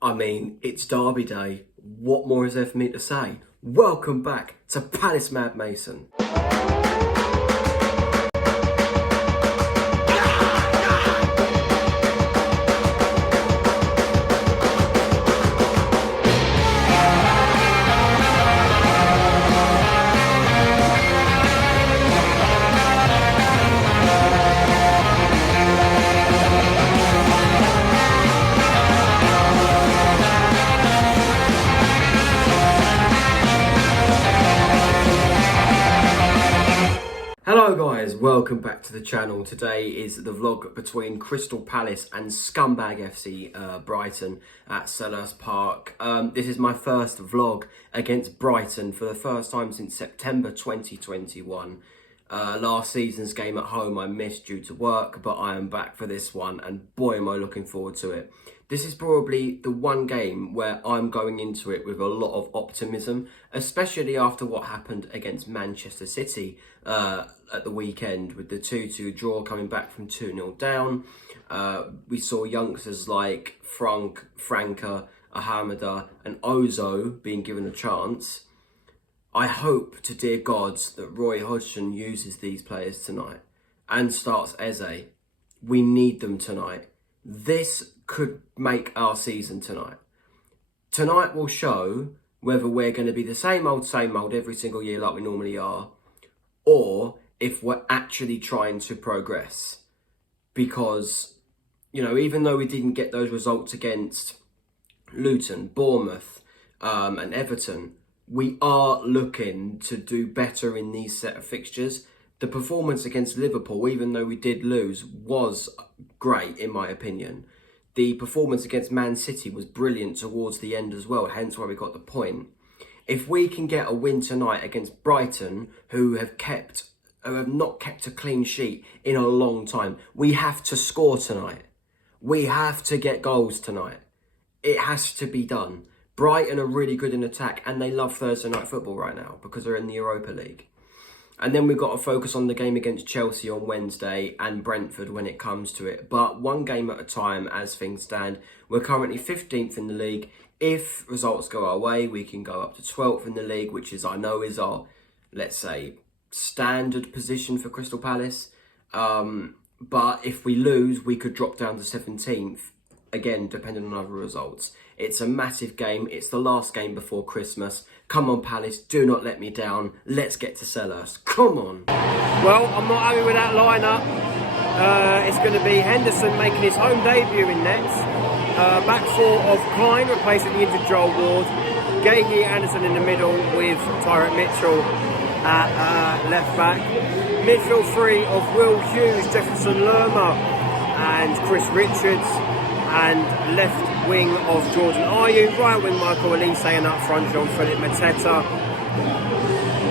I mean, it's Derby Day. What more is there for me to say? Welcome back to Palace Mad Mason. Hello guys, welcome back to the channel. Today is the vlog between Crystal Palace and Scumbag FC Brighton at Selhurst Park. This is my first vlog against Brighton for the first time since September 2021. Last season's game at home I missed due to work, but I am back for this one and boy am I looking forward to it. This is probably the one game where I'm going into it with a lot of optimism, especially after what happened against Manchester City at the weekend with the 2-2 draw coming back from 2-0 down. We saw youngsters like Franca, Ahamada and Ozo being given a chance. I hope to dear gods that Roy Hodgson uses these players tonight and starts Eze. We need them tonight. This could make our season tonight. Tonight will show whether we're going to be the same old every single year like we normally are, or if we're actually trying to progress. Because, you know, even though we didn't get those results against Luton, Bournemouth and Everton, we are looking to do better in these set of fixtures. The performance against Liverpool, even though we did lose, was great in my opinion. The performance against Man City was brilliant towards the end as well, hence why we got the point. If we can get a win tonight against Brighton, who have not kept a clean sheet in a long time, we have to score tonight. We have to get goals tonight. It has to be done. Brighton are really good in attack and they love Thursday night football right now because they're in the Europa League. And then we've got to focus on the game against Chelsea on Wednesday and Brentford when it comes to it. But one game at a time as things stand. We're currently 15th in the league. If results go our way, we can go up to 12th in the league, which is, I know, is our, let's say, standard position for Crystal Palace. But if we lose, we could drop down to 17th. Again, depending on other results. It's a massive game. It's the last game before Christmas. Come on, Palace. Do not let me down. Let's get to Selhurst. Come on. Well, I'm not happy with that lineup. It's going to be Henderson making his home debut in nets. Back four of Klein replacing the injured Joel Ward. Gahey Anderson in the middle with Tyrant Mitchell at left back. Midfield three of Will Hughes, Jefferson Lerma and Chris Richards. And left wing of Jordan Ayew, right wing Michael Elise, and up front Jean-Philippe Mateta.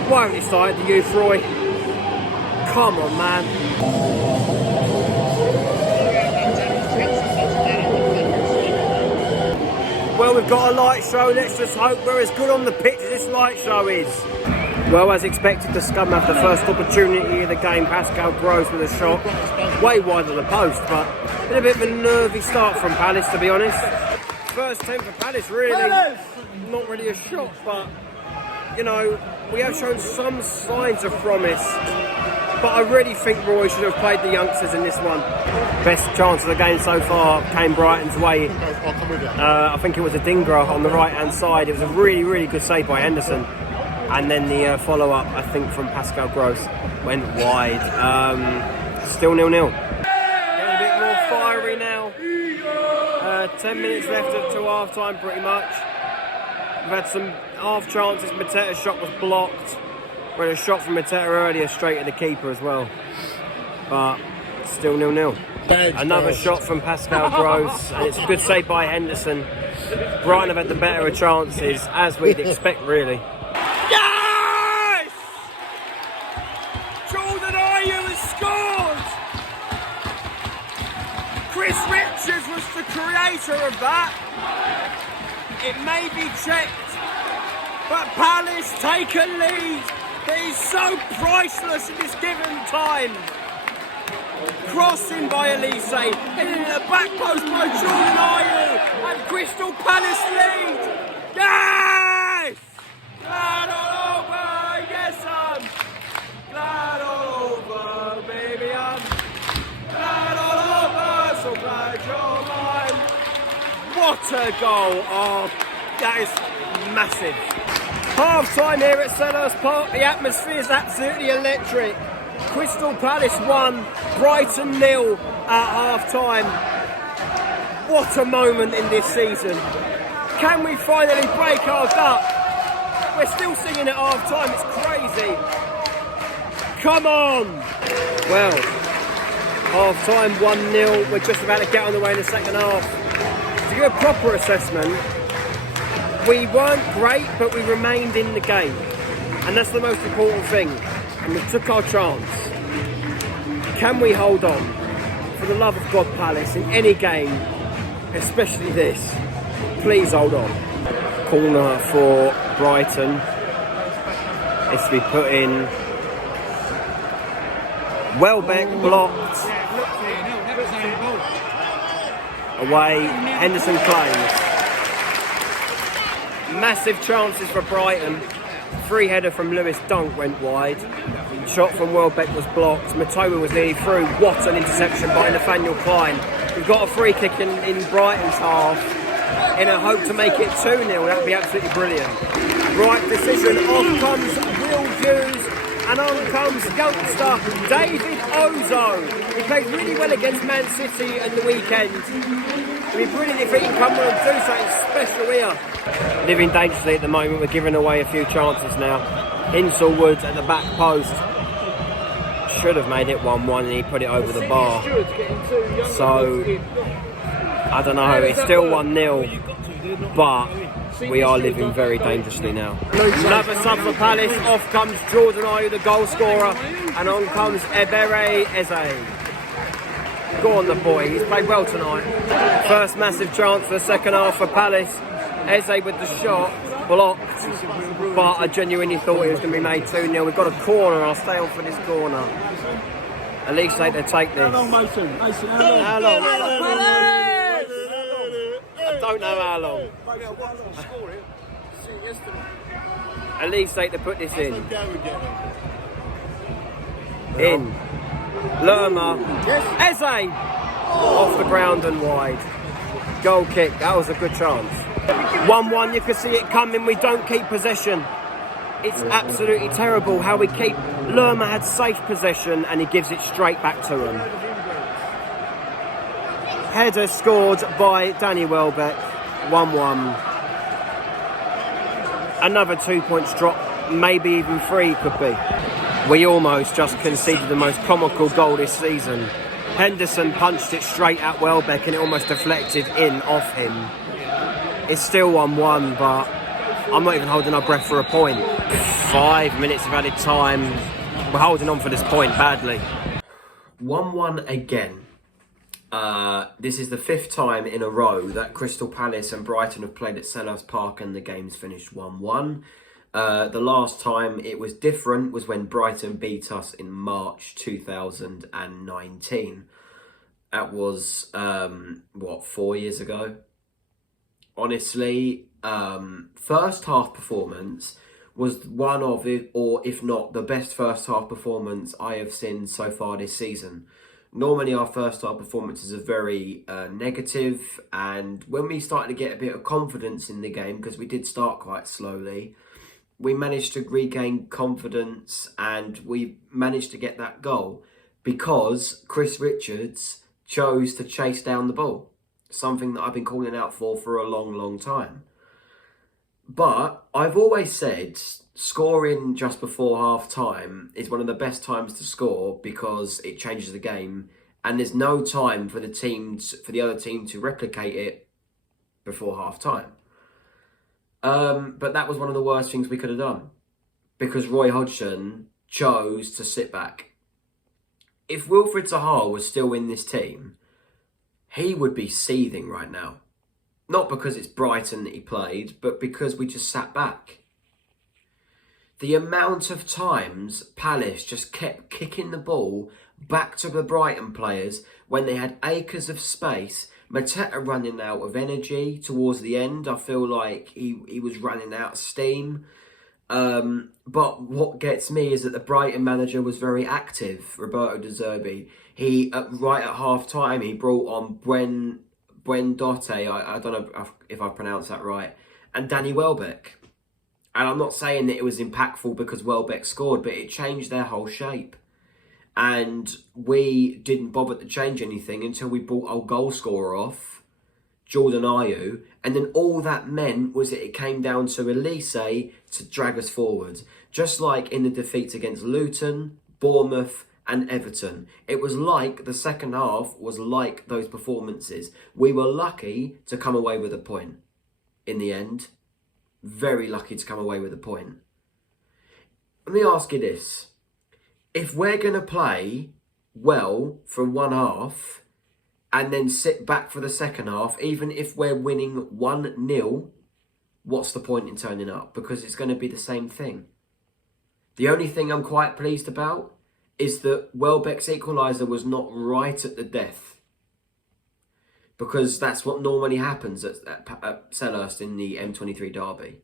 Why haven't you started the youth, Roy? Come on, man. Well, we've got a light show. Let's just hope we're as good on the pitch as this light show is. Well, as expected, the Scum have the first opportunity of the game. Pascal Gross with a shot way wide of the post, but a bit of a nervy start from Palace, to be honest. First 10 for Palace, really. Not really a shot, but, you know, we have shown some signs of promise. But I really think Roy should have played the youngsters in this one. Best chance of the game so far came Brighton's way. I think it was a Dingra on the right-hand side. It was a really, really good save by Henderson. And then the follow-up, I think, from Pascal Gross went wide. Still 0-0. Getting a bit more fiery now. 10 minutes left to half-time, pretty much. We've had some half chances. Mateta's shot was blocked. We had a shot from Mateta earlier straight at the keeper as well. But still 0-0. Another shot from Pascal Gross. And it's a good save by Henderson. Brighton have had the better of chances, as we'd expect, really. Yes! Jordan Ayew has scored! Chris Richards was the creator of that. It may be checked, but Palace take a lead that is so priceless in this given time. Crossing by Elise, and in the back post by Jordan Ayew, and Crystal Palace lead! Yes! Glad all over, yes I'm glad all over, baby I'm glad all over, so glad you're mine. What a goal! Oh, that is massive. Half time here at Selhurst Park, the atmosphere is absolutely electric. Crystal Palace 1, Brighton 0 at half time. What a moment in this season. Can we finally break our duck? We're still singing at half time, it's crazy. Come on! Well, half time 1-0, we're just about to get on the way in the second half. To give a proper assessment, we weren't great, but we remained in the game. And that's the most important thing. And we took our chance. Can we hold on? For the love of God, Palace, in any game, especially this, please hold on. Corner for Brighton. It's to be put in. Welbeck blocked. Away, Henderson claims. Massive chances for Brighton. Free header from Lewis Dunk went wide. Shot from Welbeck was blocked. Matoma was nearly through. What an interception by Nathaniel Klein. We've got a free kick in Brighton's half in a hope to make it 2-0. That would be absolutely brilliant. Right decision. Off comes Will Hughes and on comes youngster David Ozo. He played really well against Man City at the weekend. It'd be brilliant if he can come on and do something special here. Living dangerously at the moment, we're giving away a few chances now. Hinselwood at the back post. Should have made it 1-1 and he put it over the bar. So, I don't know, it's still 1-0, but we are living very dangerously now. Another sub for Palace, off comes Jordan Ayew, the goal scorer, and on comes Ebere Eze. Go on the boy, he's played well tonight. First massive chance for the second half for Palace. Eze with the shot, blocked, but I genuinely thought it was going to be made 2-0. We've got a corner, I'll stay on for this corner. At least they take this. How long, Mason? How long? I don't know how long. At least they to put this in. In. Lerma. Eze! Off the ground and wide. Goal kick, that was a good chance. 1-1, you can see it coming, we don't keep possession. It's absolutely terrible how we keep... Lerma had safe possession and he gives it straight back to him. Header scored by Danny Welbeck, 1-1. Another 2 points drop, maybe even 3 could be. We almost just conceded the most comical goal this season. Henderson punched it straight at Welbeck and it almost deflected in off him. It's still 1-1, but I'm not even holding our breath for a point. 5 minutes of added time. We're holding on for this point badly. 1-1 again. This is the 5th time in a row that Crystal Palace and Brighton have played at Selhurst Park and the game's finished 1-1. The last time it was different was when Brighton beat us in March 2019. That was, 4 years ago? Honestly, first half performance was one of it, or if not the best first half performance I have seen so far this season. Normally our first half performances are very negative, and when we started to get a bit of confidence in the game, because we did start quite slowly, we managed to regain confidence and we managed to get that goal because Chris Richards chose to chase down the ball. Something that I've been calling out for a long, long time. But I've always said scoring just before half time is one of the best times to score because it changes the game and there's no time for the other team to replicate it before half time. But that was one of the worst things we could have done because Roy Hodgson chose to sit back. If Wilfried Zaha was still in this team, he would be seething right now. Not because it's Brighton that he played, but because we just sat back. The amount of times Palace just kept kicking the ball back to the Brighton players when they had acres of space Mateta running out of energy towards the end. I feel like he was running out of steam. But what gets me is that the Brighton manager was very active, Roberto De Zerbi. He, right at half-time, he brought on Dotte, I don't know if I pronounced that right, and Danny Welbeck. And I'm not saying that it was impactful because Welbeck scored, but it changed their whole shape. And we didn't bother to change anything until we brought our goal scorer off, Jordan Ayew. And then all that meant was that it came down to Elise to drag us forward. Just like in the defeats against Luton, Bournemouth and Everton. It was like the second half was like those performances. We were lucky to come away with a point in the end. Very lucky to come away with a point. Let me ask you this. If we're going to play well for one half and then sit back for the second half, even if we're winning 1-0, what's the point in turning up? Because it's going to be the same thing. The only thing I'm quite pleased about is that Welbeck's equaliser was not right at the death. Because that's what normally happens at Selhurst in the M23 derby.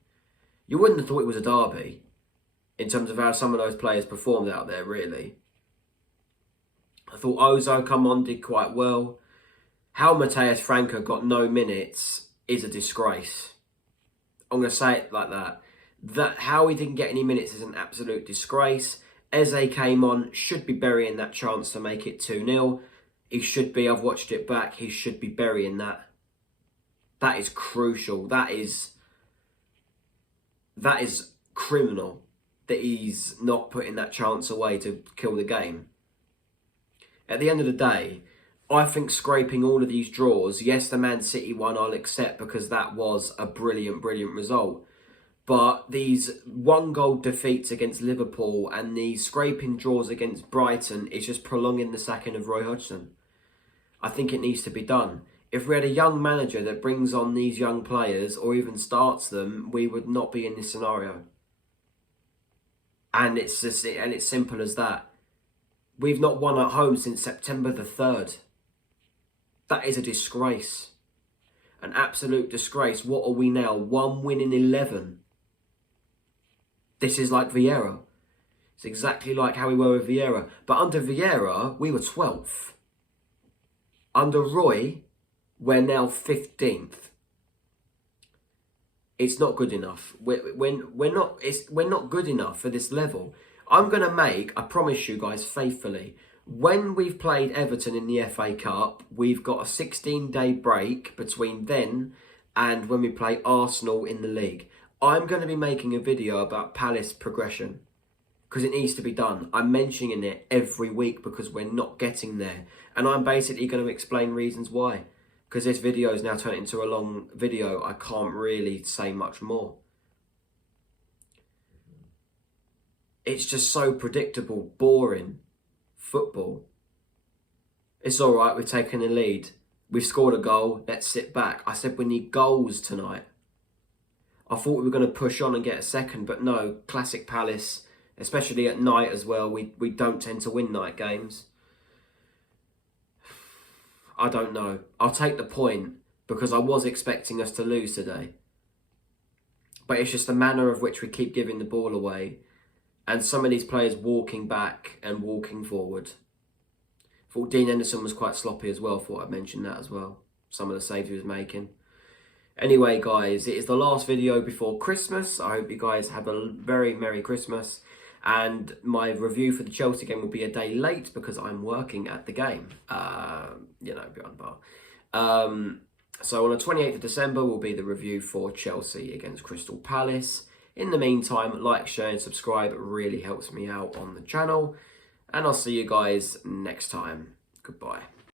You wouldn't have thought it was a derby in terms of how some of those players performed out there, really. I thought Ozo come on, did quite well. How Mateus Franco got no minutes is a disgrace. I'm going to say it like that. How he didn't get any minutes is an absolute disgrace. Eze came on, should be burying that chance to make it 2-0. He should be, I've watched it back, he should be burying that. That is crucial. That is criminal that he's not putting that chance away to kill the game. At the end of the day, I think scraping all of these draws, yes, the Man City one I'll accept because that was a brilliant, brilliant result. But these 1-goal defeats against Liverpool and these scraping draws against Brighton is just prolonging the sacking of Roy Hodgson. I think it needs to be done. If we had a young manager that brings on these young players or even starts them, we would not be in this scenario. And it's simple as that. We've not won at home since September the 3rd. That is a disgrace. An absolute disgrace. What are we now? 1 win in 11. This is like Vieira. It's exactly like how we were with Vieira. But under Vieira, we were 12th. Under Roy, we're now 15th. It's not good enough. We're not good enough for this level. I'm going to make, I promise you guys faithfully, when we've played Everton in the FA Cup, we've got a 16-day break between then and when we play Arsenal in the league. I'm going to be making a video about Palace progression because it needs to be done. I'm mentioning it every week because we're not getting there. And I'm basically going to explain reasons why. Because this video is now turned into a long video, I can't really say much more. It's just so predictable, boring football. It's all right, we've taken the lead. We've scored a goal, let's sit back. I said we need goals tonight. I thought we were going to push on and get a second, but no, classic Palace, especially at night as well. We don't tend to win night games. I don't know. I'll take the point because I was expecting us to lose today. But it's just the manner of which we keep giving the ball away and some of these players walking back and walking forward. I thought Dean Henderson was quite sloppy as well. Thought I'd mention that as well. Some of the saves he was making. Anyway, guys, it is the last video before Christmas. I hope you guys have a very Merry Christmas. And my review for the Chelsea game will be a day late because I'm working at the game. Behind the bar. So on the 28th of December will be the review for Chelsea against Crystal Palace. In the meantime, like, share and subscribe. It really helps me out on the channel. And I'll see you guys next time. Goodbye.